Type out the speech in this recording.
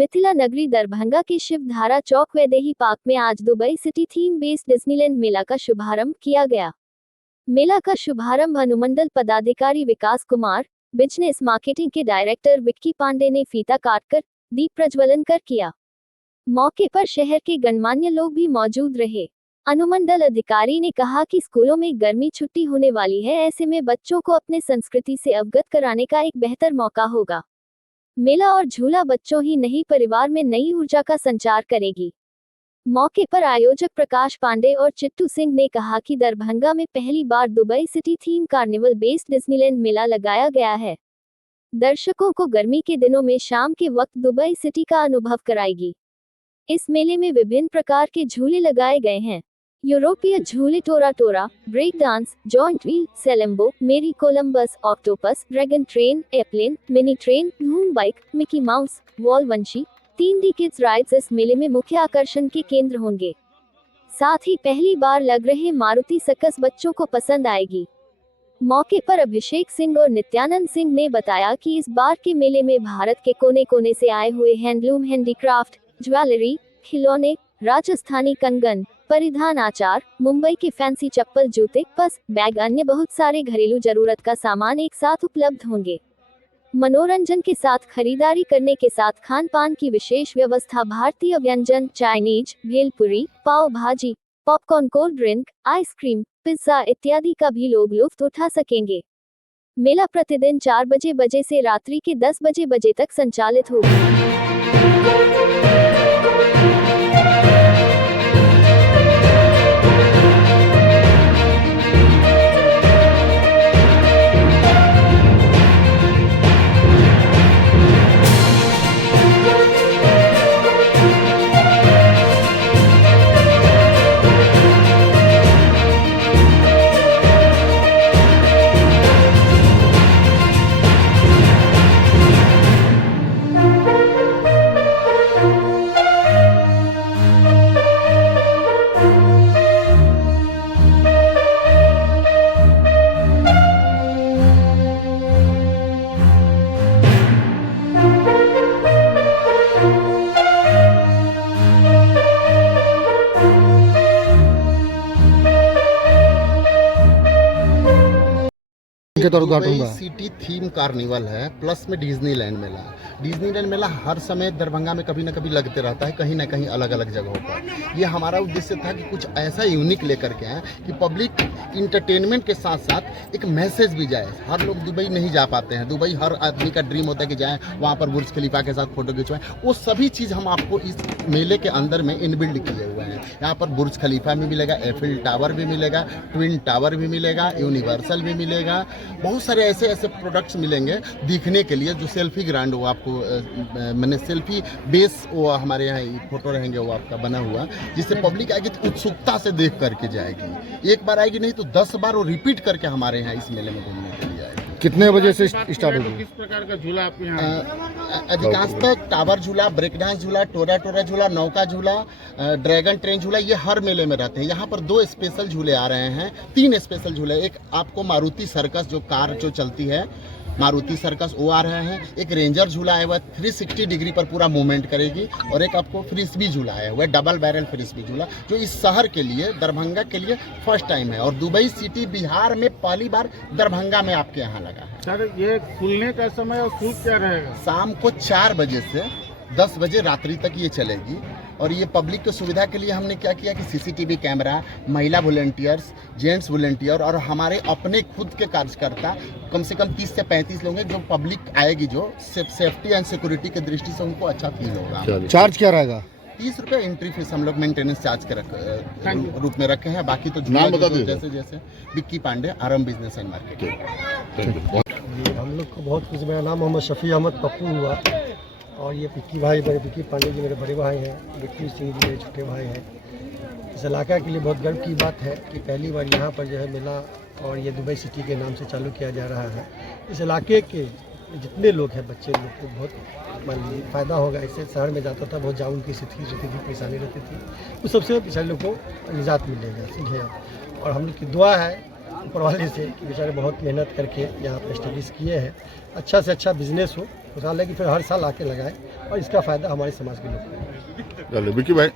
मिथिला नगरी दरभंगा के शिवधारा चौक वैदेही पार्क में आज Dubai city theme based Disneyland मेला का शुभारंभ किया गया। मेला का शुभारंभ अनुमंडल पदाधिकारी विकास कुमार, बिजनेस मार्केटिंग के डायरेक्टर विक्की पांडे ने फीता काटकर दीप प्रज्वलन कर किया। मौके पर शहर के गणमान्य लोग भी मौजूद रहे। अनुमंडल अधिकारी ने कहा कि स्कूलों में गर्मी छुट्टी होने वाली है, ऐसे में बच्चों को अपने संस्कृति से अवगत कराने का एक बेहतर मौका होगा। मेला और झूला बच्चों ही नहीं परिवार में नई ऊर्जा का संचार करेगी। मौके पर आयोजक प्रकाश पांडे और चिट्टू सिंह ने कहा कि दरभंगा में पहली बार Dubai city theme carnival based Disneyland मेला लगाया गया है। दर्शकों को गर्मी के दिनों में शाम के वक्त दुबई सिटी का अनुभव कराएगी। इस मेले में विभिन्न प्रकार के झूले लगाए गए हैं। यूरोपीय झूले टोरा टोरा, ब्रेक डांस, जॉइंट व्हील, सेलेम्बो, मेरी Columbus, octopus, dragon train, airplane, mini train, धूम बाइक, मिकी माउस, वॉल वंशी, 3D किड्स राइड्स इस मेले में मुख्य आकर्षण के केंद्र होंगे। साथ ही पहली बार लग रहे मारुति सर्कस बच्चों को पसंद आएगी। मौके पर अभिषेक सिंह और नित्यानंद सिंह ने बताया कि इस बार के मेले में भारत के कोने कोने से आए हुए हैंडलूम, हैंडीक्राफ्ट, ज्वेलरी, खिलौने, राजस्थानी कंगन, परिधान, आचार, मुंबई के फैंसी चप्पल, जूते, पर्स, बैग, अन्य बहुत सारे घरेलू जरूरत का सामान एक साथ उपलब्ध होंगे। मनोरंजन के साथ खरीदारी करने के साथ खान पान की विशेष व्यवस्था, भारतीय व्यंजन, चाइनीज, भेलपुरी, पाव भाजी, popcorn, cold drink, ice cream, pizza इत्यादि का भी लोग लुत्फ उठा सकेंगे। मेला प्रतिदिन 4 बजे से रात्रि के 10 बजे तक संचालित होगा। दुबई सिटी थीम कार्निवल है, प्लस में डिज्नीलैंड मेला। डिज्नीलैंड मेला हर समय दरभंगा में कभी न कभी लगते रहता है, कहीं ना कहीं अलग अलग जगहों पर। ये हमारा उद्देश्य था कि कुछ ऐसा यूनिक लेकर के आए कि पब्लिक इंटरटेनमेंट के साथ साथ एक मैसेज भी जाए। हर लोग दुबई नहीं जा पाते हैं। दुबई हर आदमी का ड्रीम होता है कि जाएँ वहाँ पर बुर्ज खलीफा के साथ फोटो खिंचवाएं। वो सभी चीज़ हम आपको इस मेले के अंदर में इनबिल्ड किए हुए हैं। यहाँ पर बुर्ज खलीफा भी मिलेगा, एफिल टावर भी मिलेगा, ट्विन टावर भी मिलेगा, यूनिवर्सल भी मिलेगा। बहुत सारे ऐसे प्रोडक्ट्स मिलेंगे दिखने के लिए जो सेल्फी ग्रांड हो, आपको मैंने सेल्फी बेस वो हमारे यहाँ फोटो रहेंगे वो आपका बना हुआ, जिससे पब्लिक आएगी तो उत्सुकता से देख करके जाएगी। एक बार आएगी नहीं तो 10 बार वो रिपीट करके हमारे यहाँ इस मेले में घूमने के लिए आएगी। कितने बजे से स्टार्ट होगा? किस प्रकार का झूला आपके यहाँ? अधिकांशतः टावर झूला, ब्रेक डांस झूला, टोरा टोरा झूला, नौका झूला, ड्रैगन ट्रेन झूला, ये हर मेले में रहते हैं। यहाँ पर 2 स्पेशल झूले आ रहे हैं, 3 स्पेशल झूले। एक आपको मारुति सर्कस जो कार जो चलती है, मारुति सर्कस वो आ रहे हैं। एक रेंजर झूला आया हुआ 360 डिग्री पर पूरा मूवमेंट करेगी, और एक आपको फ्रिस्बी झूला आया हुआ है, डबल बैरल फ्रिस्बी झूला, जो इस शहर के लिए, दरभंगा के लिए फर्स्ट टाइम है। और दुबई सिटी बिहार में पहली बार दरभंगा में आपके यहाँ लगा है। सर, ये खुलने का समय और शुल्क क्या रहेगा? शाम को 4 बजे से 10 बजे रात्रि तक ये चलेगी। और ये पब्लिक की सुविधा के लिए हमने क्या किया कि CCTV कैमरा, महिला वॉलंटियर्स, जेंट्स वॉलंटियर और हमारे अपने खुद के कार्यकर्ता कम से कम 30 से 35 लोग हैं, जो पब्लिक आएगी जो सेफ्टी एंड सिक्योरिटी की दृष्टि से उनको अच्छा फील होगा। चार्ज क्या रहेगा? 30 रुपये एंट्री फीस हम लोग मेंटेनेंस चार्ज के रूप में रखे हैं। बाकी तो जैसे विक्की पांडे, आरम बिजनेस एंड मार्केटिंग। हम लोग को बहुत कुछ। मेरा नाम मोहम्मद शफी अहमद पप्पू हुआ, और ये विक्की भाई, मेरे विक्की पांडे जी मेरे बड़े भाई हैं, विक्की सिंह जी मेरे छोटे भाई हैं। इस इलाका के लिए बहुत गर्व की बात है कि पहली बार यहाँ पर जो है मेला, और ये दुबई सिटी के नाम से चालू किया जा रहा है। इस इलाके के जितने लोग हैं, बच्चे लोग को बहुत मान लीजिए फ़ायदा होगा। इससे शहर में जाता था, बहुत जाऊन की स्थिति रहती थी, परेशानी रहती थी, उस सबसे बेचारे लोग को निजात मिलेगा, समझे। और हम लोग की दुआ है ऊपर वाले से कि बेचारे बहुत मेहनत करके यहाँ पर एस्टेब्लिश किए हैं, अच्छा से अच्छा बिजनेस हो। खुशहाल है कि फिर हर साल आके लगाए और इसका फ़ायदा हमारे समाज के लोग को है। चलो विक्की भाई